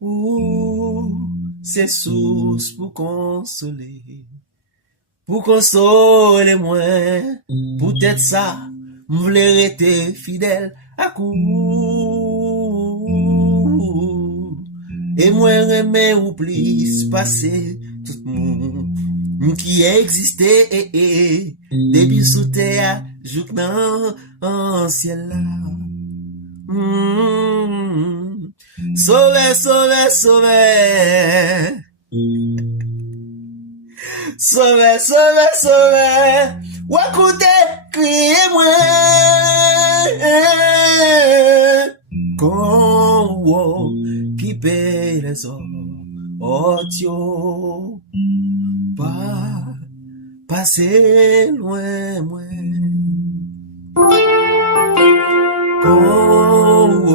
Ou, c'est source pour consoler moi. Peut-être ça, m'vle rester fidèle à coup. Et moi remets ou plus passer tout le monde qui existait depuis sous terre, jouk nan en ciel là. Sauve, sauve, sauve. Sauve, sauve, sauve. Ou écoute, criez-moi. Qu'on qui paie les hommes. Oh, Dieu. Pas passer loin, moi. Qu'on